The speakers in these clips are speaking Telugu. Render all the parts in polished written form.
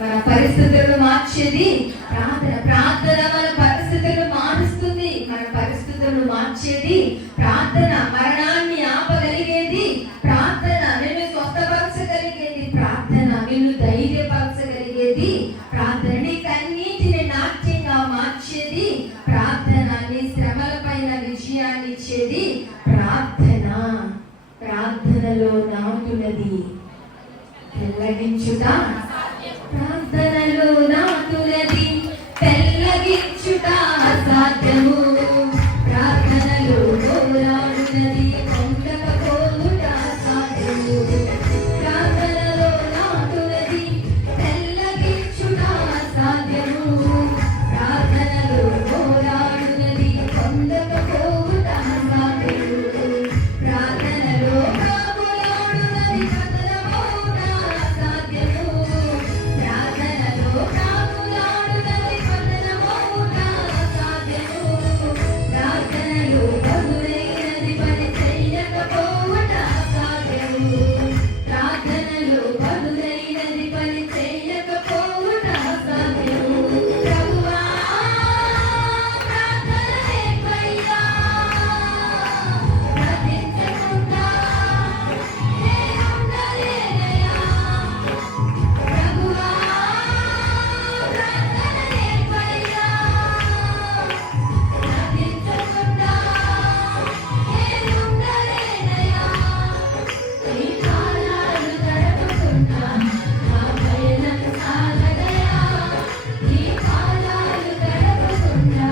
మన పరిస్థితులను మార్చేది ప్రార్థన. ప్రార్థన మన పరిస్థితులను మారుస్తుంది. మన పరిస్థితులను మార్చేది ప్రార్థన. మరణాన్ని ఆపగలిగేది ప్రార్థన. నిన్ను స్వస్థపరచగలిగేది ప్రార్థన. నిన్ను ధైర్యపరచగలిగేది ప్రార్థన. నీ కన్నీటిని నాట్యంగా మార్చేది ప్రార్థన. నీ శ్రమల పైన విజయాన్ని ఇచ్చేది ప్రార్థన. ప్రార్థనలో నాటునది తెల్లగించుట, ప్రార్థనలో నాటునది తెల్లగించుట అసాధ్యము. ప్రార్థనలో పోరాడునది పొందకపోవుట అసాధ్యము. ప్రార్థనలో నాటునది తెల్లగించుట అసాధ్యము. ప్రార్థనలో పోరాడునది పొందకపోవుట అసాధ్యము. ప్రార్థనలో కాపులాడునది పతనమౌట అసాధ్యము. ప్రార్థనలో కాపులాడునది పతనమౌట అసాధ్యము. ప్రార్థనలో బదులైనది పని చెయ్యకపోవుట అసాధ్యము. ప్రార్థనలో బదులైనది పని చెయ్యకపోవుట అసాధ్యము. ప్రభువా ప్రార్థన ఎక్కువయ్యా, ప్రార్థించకుండా నేనుండలేనయ్యా. ప్రభువా ప్రార్థన ఎక్కువయ్యా, ప్రార్థించకుండా నేనుండలేనయ్యా. నీ పాదాలు తడపకుండా నా పయనం సాగదయా. నీ పాదాలు తడపకుండా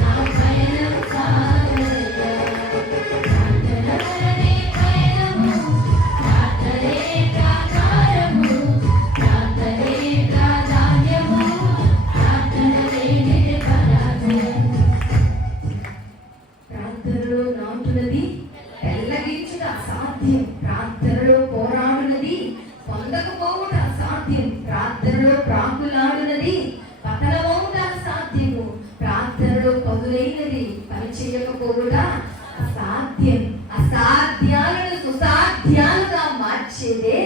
నా పయనం సాగదయా. ప్రార్థన వలనే పయనము, ప్రార్థనే ప్రాకారము, ప్రార్థనే ప్రాధాన్యము, ప్రార్థన లేనిదే పరాజయం. ప్రార్థనలో నాటునది తెల్లగించుట అసాధ్యం. ప్రార్థనలో పోరాడునది పొందకపోవుట అసాధ్యం. ప్రార్థనలో ప్రాకులాడునది పతనమవుట అసాధ్యము. ప్రార్థనలో పదులైనది పని చేయకపోవుట అసాధ్యం. అసాధ్యాలను సుసాధ్యాలుగా మార్చేదే